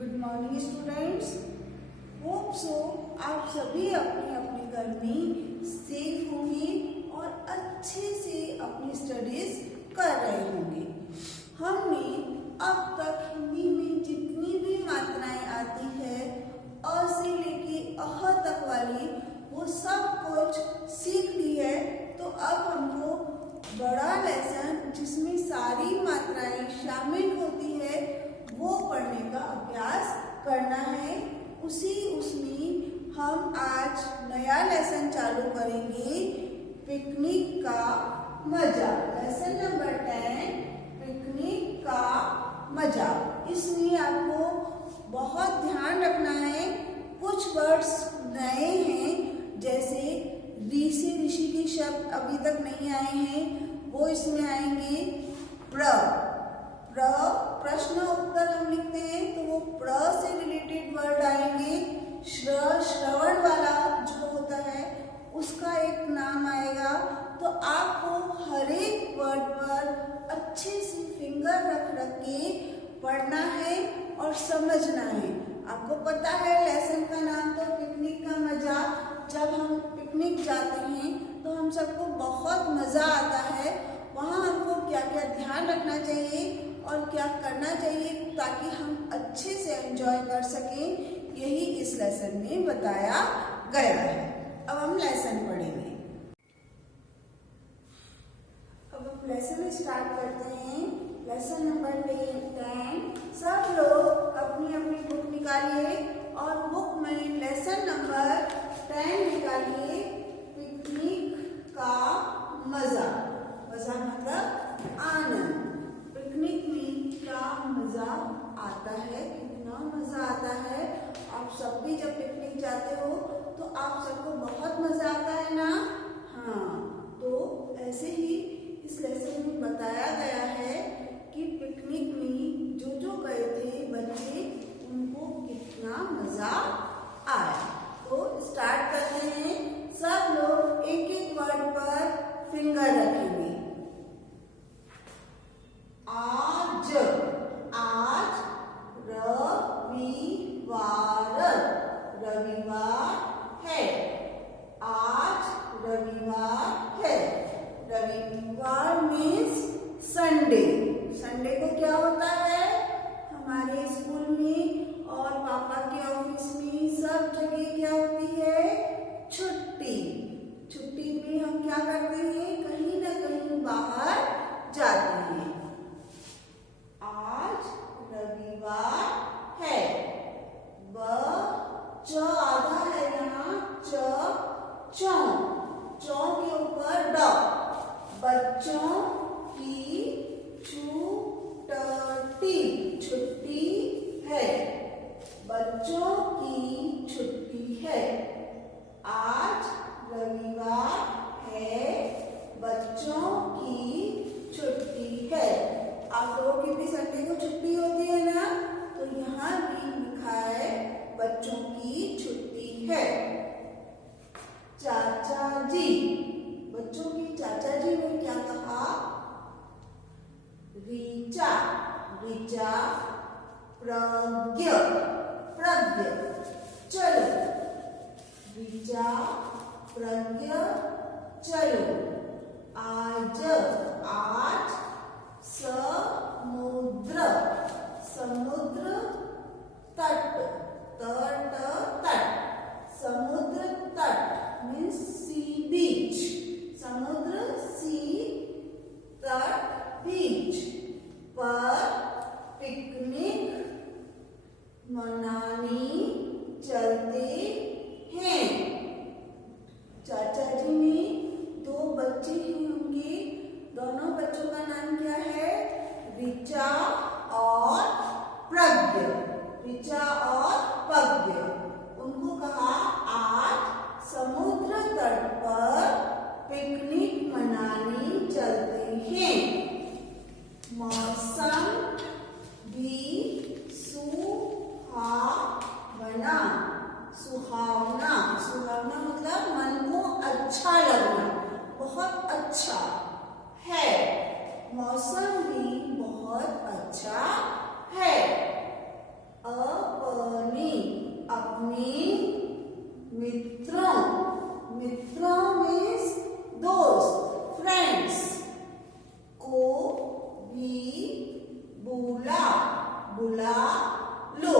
Good morning students. Hope so आप सभी अपने अपने घर में सेफ होंगे और अच्छे से अपनी स्टडीज कर रहे होंगे। हमने अब तक हिंदी में जितनी भी मात्राएं आती है अ से लेके अह तक वाली वो सब कुछ सीख ली है। तो अब हमको बड़ा लेसन जिसमें सारी मात्राएं शामिल होती है वो पढ़ने का अभ्यास करना है। उसमें हम आज नया लेसन चालू करेंगे, पिकनिक का मजा। लेसन नंबर 10, पिकनिक का मजा। इसमें आपको बहुत ध्यान रखना है, कुछ वर्ड्स नए हैं, जैसे री से ऋषि के शब्द अभी तक नहीं आए हैं, वो इसमें आएंगे। प्रश्न उत्तर हम लिखते हैं तो वो प्र से रिलेटेड वर्ड आएंगे। श्रवण वाला जो होता है उसका एक नाम आएगा। तो आपको हर एक वर्ड पर अच्छे से फिंगर रख के पढ़ना है और समझना है। आपको पता है लेसन का नाम तो पिकनिक का मजा। जब हम पिकनिक जाते हैं तो हम सबको बहुत मजा आता है। वहाँ हमको क्या क्या ध्यान रखना चाहिए और क्या करना चाहिए ताकि हम अच्छे से एंजॉय कर सकें, यही इस लेसन में बताया गया है। अब हम लेसन पढ़ेंगे। अब हम लेसन स्टार्ट करते हैं। Lesson number 10। सब लोग अपनी अपनी बुक निकालिए और बुक में लेसन नंबर 10 निकालिए, पिकनिक का मजा। मजा मतलब आनंद। पिकनिक में क्या मजा आता है, कितना मजा आता है। आप सब भी जब पिकनिक जाते हो तो आप सबको बहुत मजा आता है ना। हाँ, तो ऐसे ही इस लेसन में बताया गया है कि पिकनिक में जो गए थे बच्चे उनको कितना मजा आया। तो स्टार्ट करते हैं। सब लोग एक एक वर्ड पर फिंगर रखेंगे। आज, आज रविवार है। आज रविवार है। रविवार मीन्स संडे। संडे को क्या होता है, हमारे स्कूल में और पापा के ऑफिस में सब जगह क्या होती है, छुट्टी। छुट्टी में हम क्या करते हैं, कहीं ना कहीं बाहर जाते हैं। आज रविवार है। च आधा है यहाँ, चौ के ऊपर ड। बच्चों की छुट्टी है। बच्चों की छुट्टी है। आज रविवार है, बच्चों की छुट्टी है। आप लोगों की भी संडे को छुट्टी होती है ना, तो यहाँ भी लिखा है बच्चों की छुट्टी है। चाचा जी, बच्चों की चाचा जी ने क्या कहा, ऋचा प्रज्ञ चलो। ऋचा प्रज्ञ चलो। आज समुद्र तट। समुद्र तट मीन्स सी बीच। समुद्र सी तट बीच पर पिकनिक मनाने चलते हैं। चाचा जी में 2 बच्चे हैं उनके, दोनों बच्चों का नाम क्या है, ऋचा और प्रज्ञ। ऋचा और प्रज्ञ, उनको कहा आज समुद्र तट पर पिकनिक मनाने चलते हैं। मौसम भी सुहावना बुला बुला लो।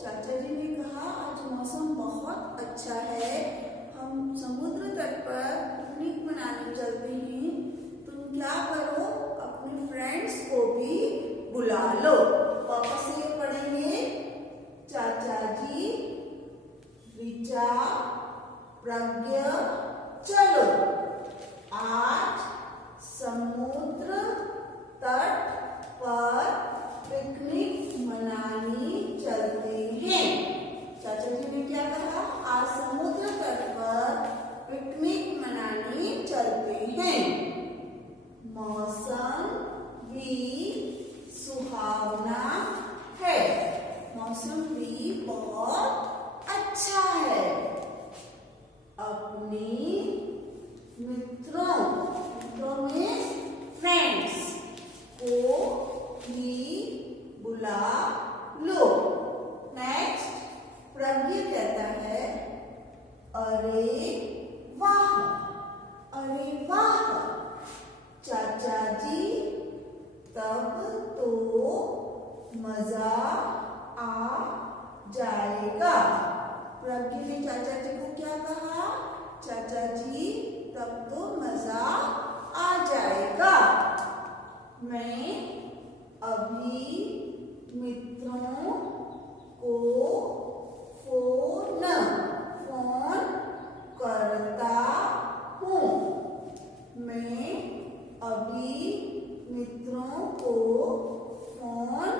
चाचा जी ने कहा आज मौसम बहुत अच्छा है, हम समुद्र तट पर पिकनिक मनाने चलते हैं, तुम क्या करो अपने फ्रेंड्स को भी बुला लो। वापस से ये पढ़ेंगे। चाचा जी, ऋचा, प्रज्ञा चलो आज समुद्र तट पर पिकनिक मनाने चलते हैं। चाचा जी ने क्या कहा? आज समुद्र तट पर पिकनिक मनाने चलते हैं। मौसम भी सुहावना है, मौसम भी बहुत अच्छा है। अपने मित्रों में फ्रेंड्स को भी बुला लो। नेक्स्ट, प्रज्ञा कहता है अरे वाह, अरे वाह चाचा जी, तब तो मजा आ जाएगा। प्रज्ञा ने चाचा जी को क्या कहा? चाचा जी तब तो मजा आ जाएगा। मैं अभी मित्रों को फोन करता हूँ। मैं अभी मित्रों को फोन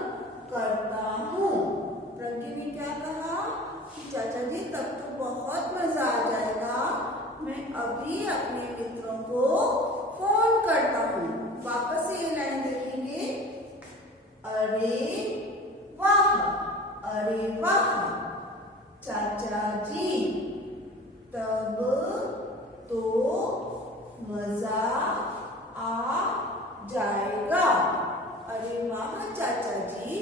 करता हूँ। प्रज्ञा ने क्या कहा? चाचा जी तब तो बहुत मजा आ जाएगा, मैं अभी अपने मित्रों को फोन करता हूँ। वापस से ये लाइन देखेंगे। अरे वाह, अरे वाह चाचा जी, तब तो मजा आ जाएगा। अरे वाह चाचा जी,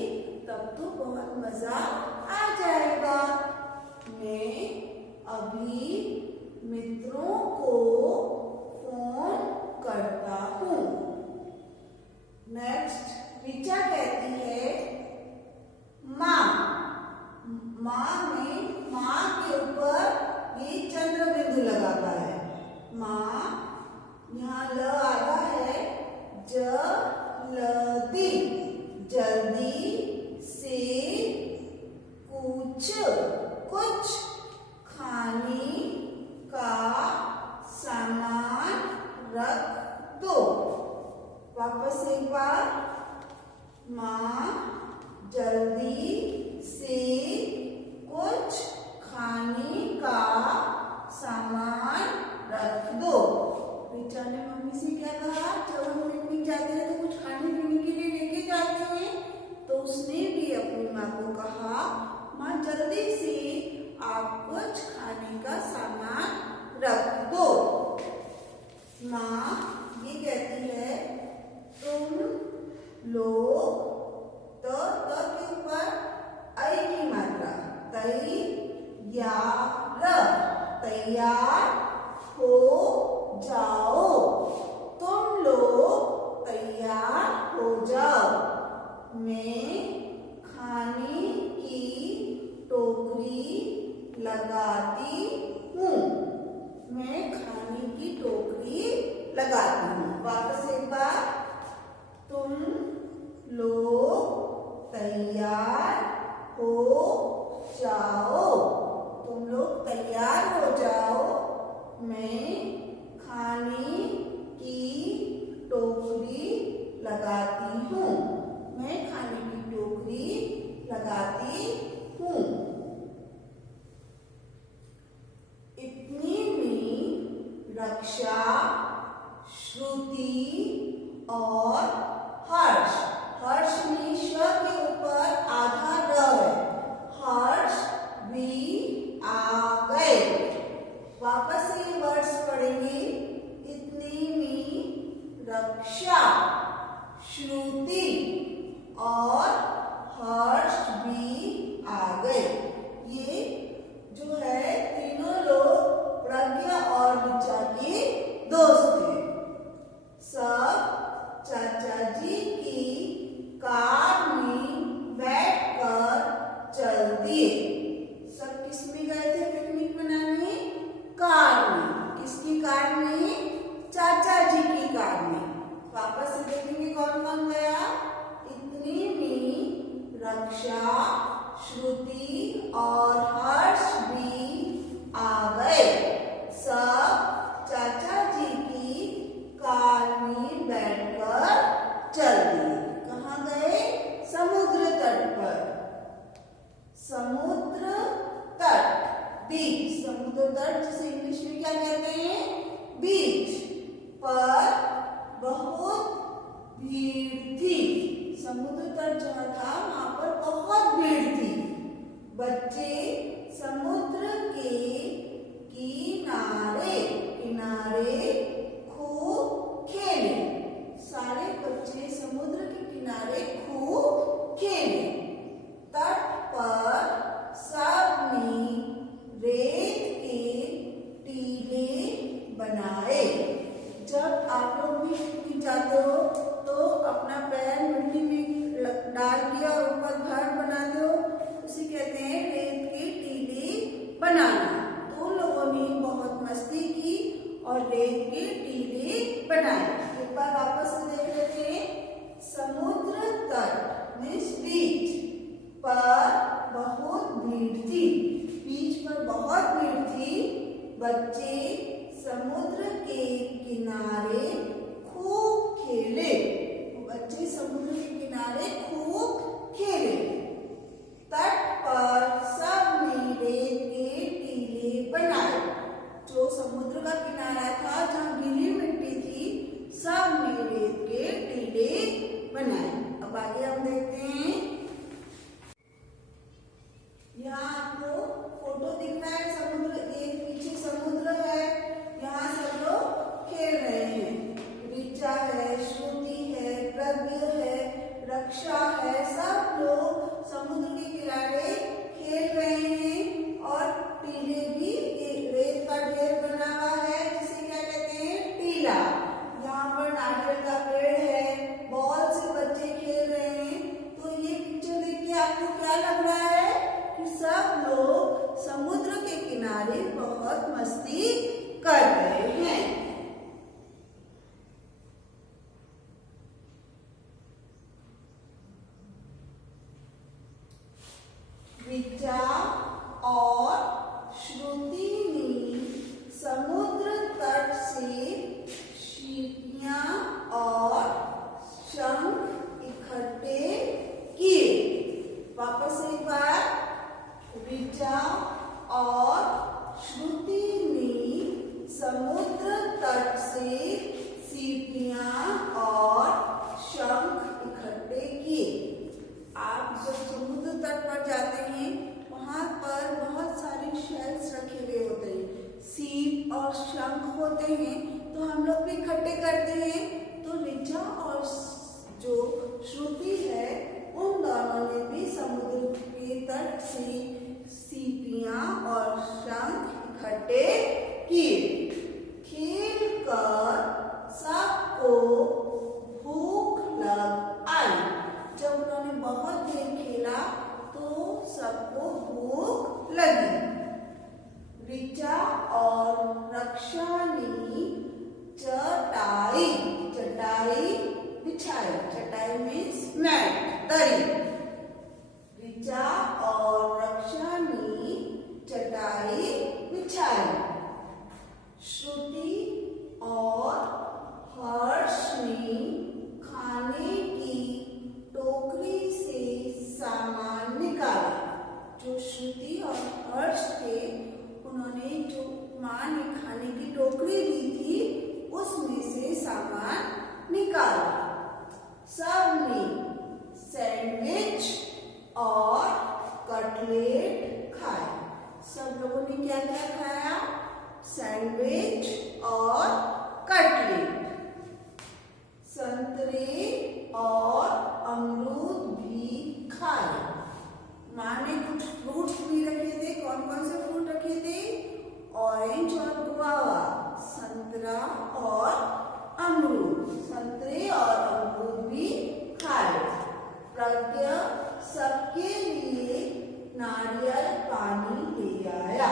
तब तो बहुत मजा आ जाएगा। मैं अभी मित्रों को फोन करता हूँ। नेक्स्ट, ऋचा कहती है माँ। माँ के ऊपर ये चंद्र बिंदु लगा हुआ है। माँ, यहाँ ल आधा है, जल्दी जल्दी से कुछ खाने का सामान रख दो। वापस एक बार। माँ, जल्दी से कुछ खाने का सामान रख दो। ऋचा ने मम्मी से क्या कहा? जब हम पिकनिक जाते हैं तो कुछ खाने पीने के लिए लेके जाते हैं, तो उसने भी अपनी माँ को कहा माँ जल्दी से आप कुछ खाने का सामान रख दो। माँ ये कहती है तुम लोग, तो के ऊपर आई की मात्रा, तैयार हो जाओ। तुम लोग तैयार हो जाओ, मैं खाने की टोकरी लगाती हूँ। मैं खाने की टोकरी लगाती हूँ। वापस एक बार। तुम लोग तैयार हो जाओ, तुम लोग तैयार हो जाओ, मैं खाने की टोकरी लगाती हूँ। मैं खाने की टोकरी लगाती हूँ। इतने में रक्षा, श्रुति और हर्ष ने रक्षा, श्रुति और हर्ष भी आ गए। सब चाचा जी की कार में बैठकर चल दिए। कहाँ गए? समुद्र तट पर। समुद्र तट, बीच। समुद्र तट जिसे इंग्लिश में क्या कहते हैं? बीच पर बहुत भीड़ थी। समुद्र तट जहाँ था वहां पर बहुत भीड़ थी। बच्चे समुद्र के किनारे किनारे खूब खेले। सारे बच्चे समुद्र के किनारे खूब खेले। तट पर सबने रेत के टीले बनाए। जब आप लोग भी जाते हो तो अपना पैर मिट्टी में डाल दिया और ऊपर घर बनाते हो, उसे कहते हैं रेत के टीले बनाना। तो लोगों ने बहुत मस्ती की और रेत के टीले बनाए। एक बार वापस से देख लेते हैं। समुद्र तट मीन्स बीच पर बहुत भीड़ थी। बीच पर बहुत भीड़ थी। बच्चे समुद्र के किनारे खूब खेले। बच्चे समुद्र के किनारे खूब खेले। तट पर सबने रेत के टीले बनाए। जो समुद्र का किनारा था जहाँ गीली मिट्टी थी, सबने रेत के टीले बनाए। अब आगे हम देखते हैं। यहाँ आपको फोटो दिख रहा है समुद्र, एक पीछे समुद्र है, यहाँ सब लोग खेल रहे हैं। ऋचा है, श्रुति है, प्रज्ञ है, रक्षा है, सब लोग समुद्र के किनारे खेल रहे हैं। और टीले भी, एक रेत का ढेर बना हुआ है जिसे क्या कहते हैं? टीला। यहाँ पर नारियल का पेड़ है, बॉल से बच्चे खेल रहे हैं। तो ये पिक्चर देख के आपको क्या लग रहा है कि सब लोग समुद्र के किनारे बहुत मस्ती कर रहे हैं। ऋचा और श्रुति ने समुद्र तट से सीपियां और शंख इकट्ठे किए। वापस एक बार। ऋचा और श्रुति ने समुद्र तट से सीपियां और शंख इकट्ठे किए। आप जब समुद्र तट पर जाते हैं वहां पर बहुत सारे शेल्स रखे हुए होते हैं, सीप और शंख होते हैं, तो हम लोग भी इकट्ठे करते हैं। तो ऋचा और जो श्रुति है उन दोनों ने भी समुद्र के तट से सीपियां और शंख इकट्ठे किए। खेल कर सबको भूख लग आई। जब उन्होंने बहुत देर खेला तो सबको भूख लगी। ऋचा और रक्षा ने चटाई बिछाई। चटाई मीन्स मैट, दरी। ऋचा और रक्षा ने चटाई बिछाई। श्रुति और हर्ष ने खाने की टोकरी से सामान निकाला। जो श्रुति और हर्ष थे उन्होंने जो माँ ने खाने की टोकरी दी थी उसमें से सामान निकाला। सबने सैंडविच और कटलेट खाए। सब लोगों ने क्या क्या खाया? सैंडविच और कटलेट। संतरे और अमरूद भी खाए। माँ ने कुछ फ्रूट्स भी रखे थे। कौन कौन से फ्रूट रखे थे? ऑरेंज और गुआवा, संतरा और अमरूद। संतरे और अमरूद भी खाए। प्रज्ञ सबके लिए नारियल पानी ले आया।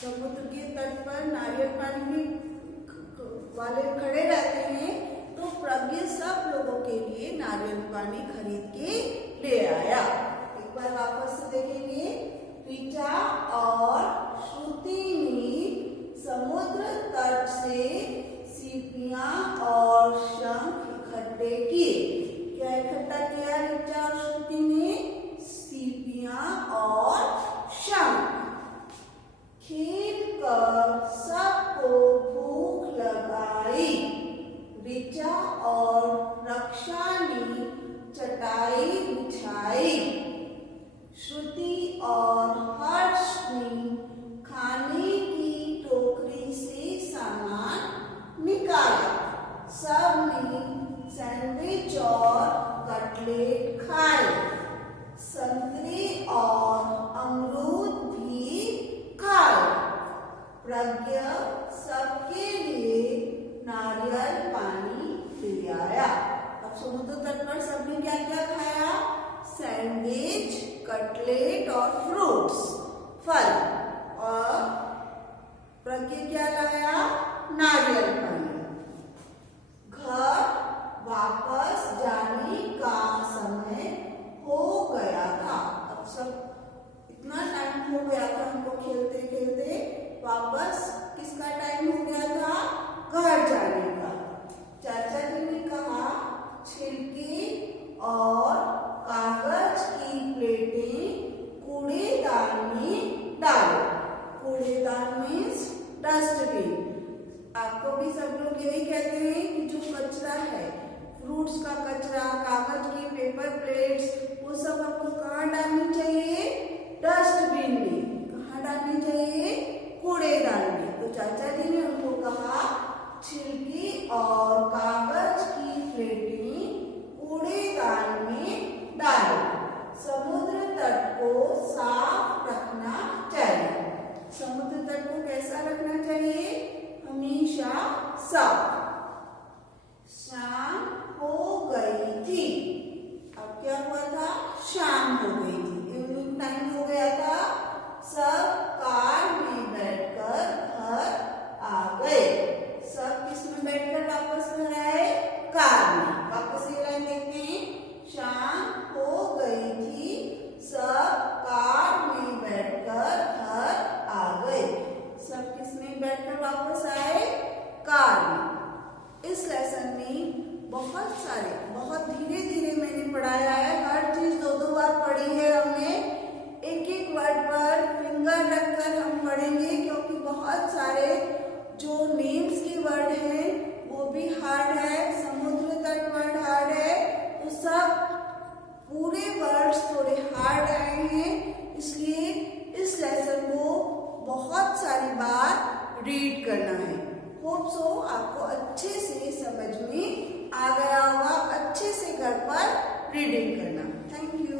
समुद्र के तट पर नारियल पानी वाले खड़े रहते हैं, तो प्रज्ञ सब लोगों के लिए नारियल पानी खरीद के ले आया। संतरे और अमरूद भी खाए। प्रज्ञा सबके लिए नारियल पानी ले आया। अब समुद्र तट पर सबने क्या क्या खाया? सैंडविच, कटलेट और फ्रूट्स, फल। और प्रज्ञा क्या लाया? नारियल पानी। घर वापस जाने का समय हो गया था। अब सब इतना टाइम हो गया था हमको खेलते खेलते, वापस किसका टाइम हो गया था? घर जाने का। चाचा जी ने कहा छिलके और कागज की प्लेटें कूड़ेदान में डालो। कूड़ेदान मीन्स डस्टबिन। आपको भी सब लोग यही कहते हैं कि जो कचरा है, फ्रूट्स का कचरा, कागज की पेपर प्लेट्स, वो सब आपको कहाँ डालनी चाहिए? डस्टबिन में। कहाँ डालनी चाहिए? कूड़ेदान में। तो चाचा जी ने उनको कहा छिलके और कागज की प्लेटें कूड़ेदान में डालो। समुद्र तट को साफ रखना चाहिए। समुद्र तट को कैसा रखना चाहिए? हमेशा साफ। शाम हो गई थी। अब क्या हुआ था? शाम हो गई थी, इवनिंग टाइम हो गया था। सब कार में बैठकर घर आ गए। सब किसमें बैठकर वापस घर आए? कार में। वापस ये लाइन देखते हैं। शाम हो गई थी, सब कार में बैठकर घर आ गए। सब किसमें बैठकर वापस आए? कार में। इस लेसन में बहुत धीरे धीरे मैंने पढ़ाया है। हर चीज दो दो बार पढ़ी है हमने। एक एक वर्ड पर फिंगर रखकर हम पढ़ेंगे, क्योंकि बहुत सारे जो नेम्स के वर्ड हैं वो भी हार्ड है। समुद्र तट वर्ड हार्ड है, तो सब पूरे वर्ड्स थोड़े हार्ड आए हैं। इसलिए इस लेसन को बहुत सारी बार रीड करना है। होप सो आपको अच्छे से समझ में आ गया होगा। अच्छे से घर पर रीडिंग करना। Thank you.